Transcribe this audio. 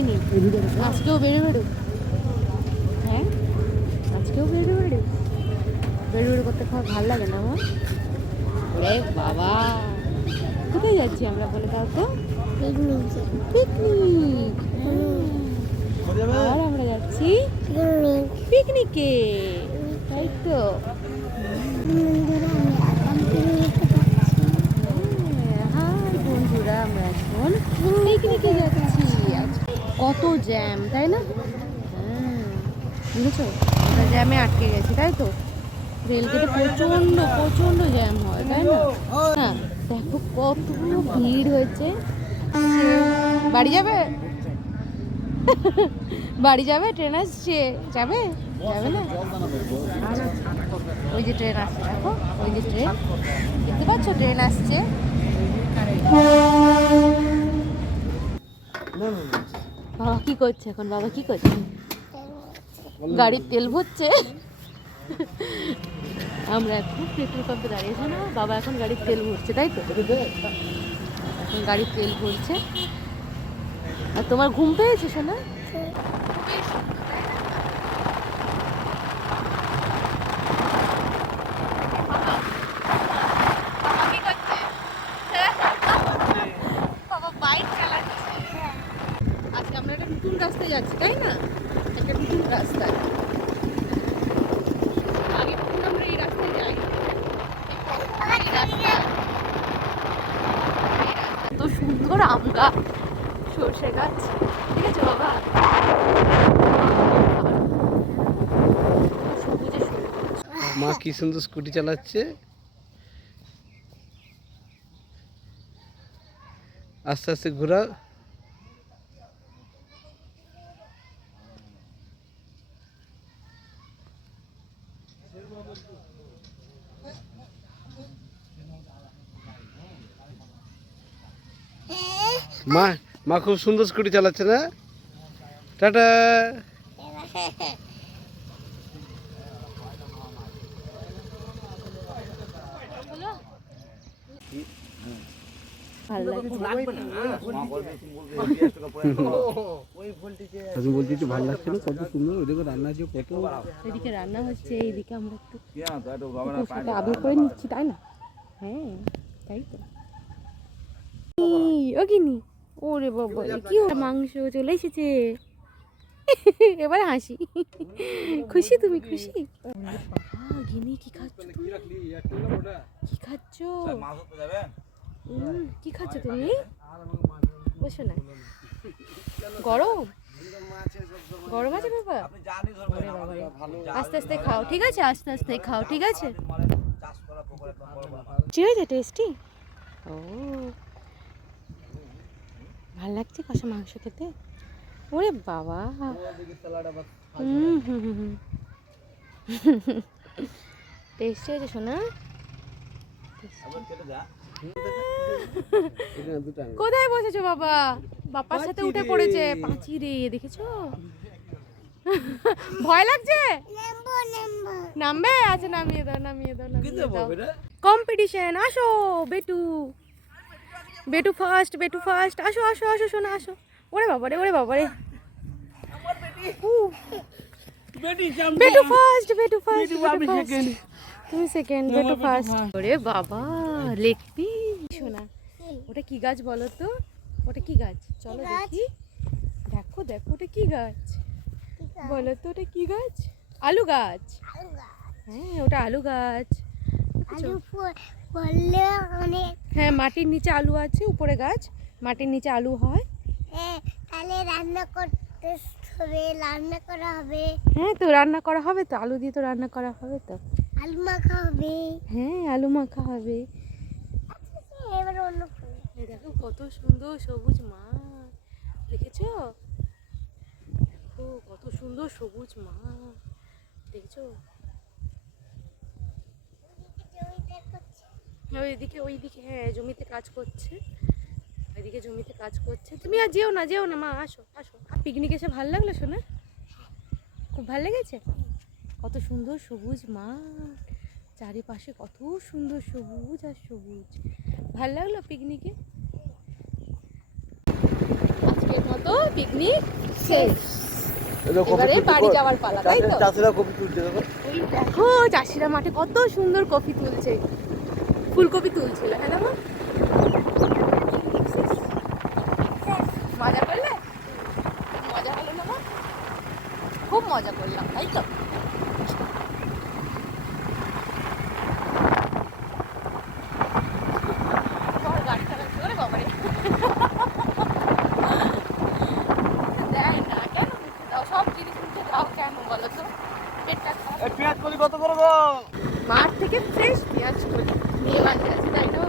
ভাবিনি আজকেও বেরো বেরো হ্যাঁ? আজকেও বেরো বেরো বেরো বেরো করতে খাওয়া ভালো লাগে না আমার ওরে বাবা। কোথায় যাচ্ছি আমরা বলে দাও তো? পিকনিক আর আমরা যাচ্ছি পিকনিকে তাই তো হাই বন্ধুরা আমরা এখন পিকনিকে যাচ্ছি আজ কত জ্যাম, তাই না? বুঝেছ? জ্যামে আটকে গেছি, তাই তো? রেলগেটে প্রচণ্ড প্রচণ্ড জ্যাম হয়, তাই না? হ্যাঁ দেখো কত ভিড় হয়েছে। বাড়ি যাবে? বাড়ি যাবে? ট্রেন আসছে? যাবে? যাবে না? ওই যে ট্রেন আসছে, দেখো, ওই যে ট্রেন। দেখতে পাচ্ছ? ট্রেন আসছে। বাবা কি করছে এখন? বাবা কি করছে? গাড়ির তেল ভরছে। আমরা এখন পেট্রোল পাম্পে দাঁড়িয়েছি না, বাবা এখন গাড়ির তেল ভরছে, তাই তো? এখন গাড়ির তেল ভরছে। আর তোমার ঘুম পেয়েছে শোনা বাবা বাইক চালাচ্ছে আজকে আমরা একটা তাই না? একটা নতুন এত সুন্দর আম গাছ। সর্ষে গাছ মা কি সুন্দর স্কুটি চালাচ্ছে। আস্তে আস্তে ঘোরা মা মা খুব সুন্দর স্কুটি চালাচ্ছে না? টাটা। ভালো লাগছে। তুমি বলছি যে ভালো লাগছে না? কত সুন্দর ওদিকে রান্না যে কত। এদিকে রান্না হচ্ছে এইদিকে আমরা একটু আদর করে নিচ্ছি তাই না? হ্যাঁ তাই তো। ও কিনি ওরে বাবা কি? মাংস চলে এসেছে এবার হাসি খুশি তুমি খুশি গিনি কি খাচ্ছ কি খাচ্ছ কি খাচ্ছ তুমি বসো না গরম গরম আছে বাবা। আস্তে আস্তে খাও ঠিক আছে আস্তে আস্তে খাও ঠিক আছে ঠিক আছে টেস্টি ও ভালো লাগছে কষা মাংস খেতে? ওরে বাবা। হুম হুম হুম হুম। টেস্টি আছে শোনা কোথায় বসেছো বাবা? বাবার সাথে উঠে পড়েছে পাঁচি রে দেখেছ? ভয় লাগছে? নামবে আচ্ছা নামিয়ে দাও নামিয়ে দাও নামিয়ে দাও। কম্পিটিশন আসো বেটু। বেটু ফার্স্ট বেটু ফার্স্ট আসো আসো আসো শোনা আসো। ওরে বাবারে ওরে বাবারে। বেটু ফার্স্ট বেটু ফার্স্ট তুমি সেকেন্ড বেটু ফার্স্ট ওরে বাবা লেখবি শোনা। ওটা কি গাছ বলো তো? ওটা কি গাছ? চলো দেখি। দেখো দেখো ওটা কি গাছ? বলো তো ওটা কি গাছ? আলু গাছ। হ্যাঁ ওটা আলু গাছ। আলু বললে অনেক। হ্যাঁ মাটির নিচে আলু আছে উপরে গাছ। মাটির নিচে আলু হয়। হ্যাঁ, তাহলে রান্না করতে হবে রান্না করা হবে। হ্যাঁ তো রান্না করা হবে তো আলু দিয়ে তো রান্না করা হবে তো। আলু মাখা হবে। হ্যাঁ আলু মাখা হবে। এবার অন্য দেখো কত সুন্দর সবুজ মাঠ। দেখেছ? দেখো কত সুন্দর সবুজ মাঠ। দেখেছ? ওইদিকে ওইদিকে হ্যাঁ জমিতে কাজ করছে। ওইদিকে জমিতে কাজ করছে। তুমি আর যেও না যেও না মা আসো আসো। পিকনিক এসে ভালো লাগল শোনা? খুব ভালো লেগেছে? কত সুন্দর সবুজ মাঠ চারিপাশে কত সুন্দর সবুজ আর সবুজ। ভালো লাগল পিকনিকে আজকের মতো পিকনিক শেষ। এবারে বাড়ি যাওয়ার পালা তাই তো? চাষিরা কপি তুলছে দেখো। দেখো চাষিরা মাঠে কত সুন্দর কফি তুলছে। ফুলকপি তুলছিল হ্যাঁ দেখো। মজা করলে? মজা হলো না খুব মজা করলাম তাই তো? না? পেঁয়াজ কলি কত করে গো? মাঠ থেকে ফ্রেশ পেঁয়াজ করি নিয়ে বাড়ি আছে তাই তো